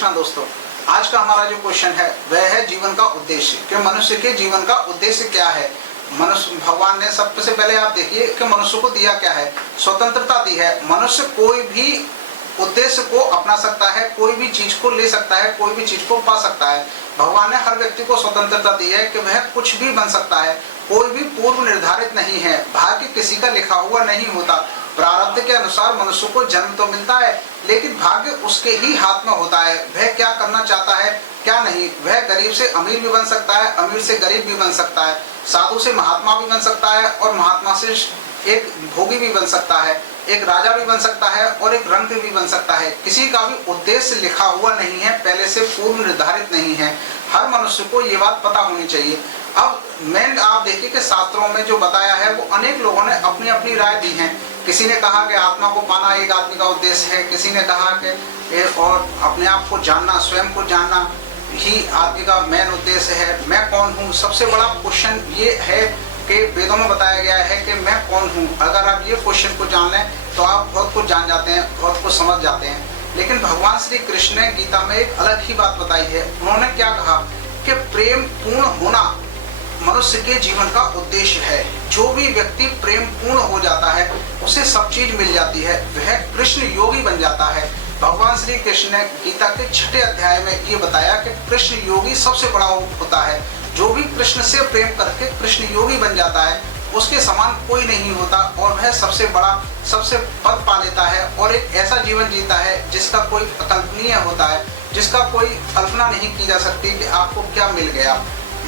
कृष्णा दोस्तों, आज का हमारा जो क्वेश्चन है वह है जीवन का उद्देश्य कि मनुष्य के जीवन का उद्देश्य क्या है। मनुष्य भगवान ने सबसे पहले आप देखिए कि मनुष्य को दिया क्या है, स्वतंत्रता दी है। मनुष्य कोई भी उद्देश्य को अपना सकता है, कोई भी चीज को ले सकता है, कोई भी चीज को पा सकता है। भगवान ने हर व्यक्ति को स्वतंत्रता दी है कि वह कुछ भी बन सकता है। कोई भी पूर्व निर्धारित नहीं है, भाग्य किसी का लिखा हुआ नहीं होता। प्रारब्ध के अनुसार मनुष्य को जन्म तो मिलता है, लेकिन भाग्य उसके ही हाथ में होता है। वह क्या करना चाहता है क्या नहीं। वह गरीब से अमीर भी बन सकता है, अमीर से गरीब भी बन सकता है, साधु से महात्मा भी बन सकता है और महात्मा से एक भोगी भी बन सकता है, एक राजा भी बन सकता है और एक रंक भी बन सकता है। किसी का भी उद्देश्य लिखा हुआ नहीं है, पहले से पूर्व निर्धारित नहीं है। हर मनुष्य को ये बात पता होनी चाहिए। अब मेन आप देखिए कि शास्त्रों में जो बताया है वो अनेक लोगों ने अपनी अपनी राय दी है। किसी ने कहा कि आत्मा को पाना एक आदमी का उद्देश्य है, किसी ने कहा कि और अपने आप को जानना, स्वयं को जानना ही आदमी का मेन उद्देश्य है। मैं कौन हूँ, सबसे बड़ा क्वेश्चन ये है कि वेदों में बताया गया है कि मैं कौन हूँ। अगर आप ये क्वेश्चन को जान लें तो आप बहुत कुछ जान जाते हैं, बहुत कुछ समझ जाते हैं। लेकिन भगवान श्री कृष्ण ने गीता में एक अलग ही बात बताई है। उन्होंने क्या कहा कि प्रेम पूर्ण होना मनुष्य के जीवन का उद्देश्य है। जो भी व्यक्ति प्रेम पूर्ण हो जाता है उसे सब चीज मिल जाती है, वह कृष्ण योगी बन जाता है। भगवान श्री कृष्ण ने गीता के 6 अध्याय में ये बताया कि कृष्ण योगी सबसे बड़ा होता है। जो भी कृष्ण से प्रेम करके कृष्ण योगी बन जाता है उसके समान कोई नहीं होता और वह सबसे बड़ा, सबसे पद पा लेता है और एक ऐसा जीवन जीता है जिसका कोई अकल्पनीय होता है, जिसका कोई कल्पना नहीं की जा सकती कि आपको क्या मिल गया।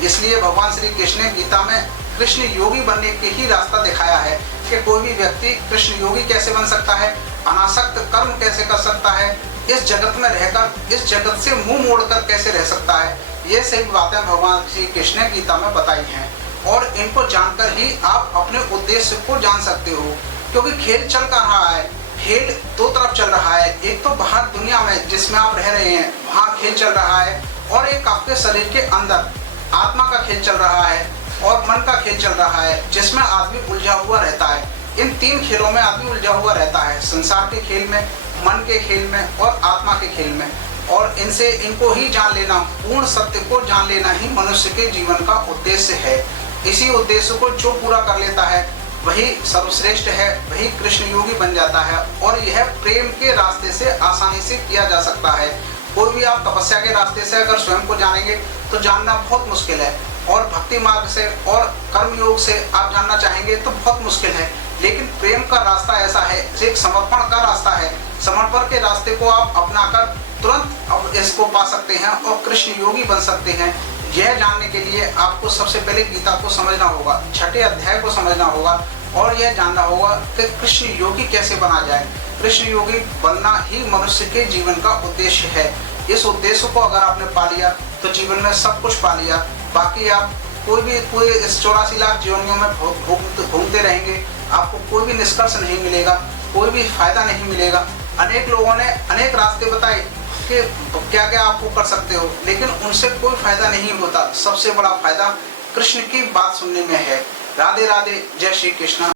इसलिए भगवान श्री कृष्ण ने गीता में कृष्ण योगी बनने के ही रास्ता दिखाया है कि कोई भी व्यक्ति कृष्ण योगी कैसे बन सकता है, अनासक्त कर्म कैसे कर सकता है, इस जगत में रहकर इस जगत से मुंह मोड़कर कैसे रह सकता है। ये सही बातें भगवान श्री कृष्ण ने गीता में बताई हैं और इनको जानकर ही आप अपने उद्देश्य को जान सकते हो। क्योंकि खेल चल कर रहा है, खेल दो तरफ चल रहा है। एक तो बाहर दुनिया में जिसमें आप रह रहे हैं वहाँ खेल चल रहा है, और एक आपके शरीर के अंदर आत्मा का खेल चल रहा है और मन का खेल चल रहा है, जिसमें आदमी उलझा हुआ रहता है। इन 3 खेलों में आदमी उलझा हुआ रहता है, संसार के खेल में, मन के खेल में और आत्मा के खेल में। और इनको ही जान लेना, पूर्ण सत्य को जान लेना ही मनुष्य के जीवन का उद्देश्य है। इसी उद्देश्य को जो पूरा कर लेता है वही सर्वश्रेष्ठ है, वही कृष्ण योगी बन जाता है। और यह प्रेम के रास्ते से आसानी से किया जा सकता है। कोई भी आप तपस्या के रास्ते से अगर स्वयं को जानेंगे तो जानना बहुत मुश्किल है, और भक्ति मार्ग से और कर्म योग से आप जानना चाहेंगे तो बहुत मुश्किल है। लेकिन प्रेम का रास्ता ऐसा है, एक समर्पण का रास्ता है। समर्पण के रास्ते को आप अपनाकर तुरंत अब इसको पा सकते हैं और कृष्ण योगी बन सकते हैं। यह जानने के लिए आपको सबसे पहले गीता को समझना होगा, 6 अध्याय को समझना होगा और यह जानना होगा कि कृष्ण योगी कैसे बना जाए। कृष्ण योगी बनना ही मनुष्य के जीवन का उद्देश्य है। इस उद्देश्य को अगर आपने पा लिया तो जीवन में सब कुछ पा लिया। बाकी आप कोई इस 84 लाख जीवनियों में घूमते रहेंगे, आपको कोई भी निष्कर्ष नहीं मिलेगा, कोई भी फायदा नहीं मिलेगा। अनेक लोगों ने अनेक रास्ते बताए कि क्या क्या आपको कर सकते हो, लेकिन उनसे कोई फायदा नहीं होता। सबसे बड़ा फायदा कृष्ण की बात सुनने में है। राधे राधे, जय श्री कृष्ण।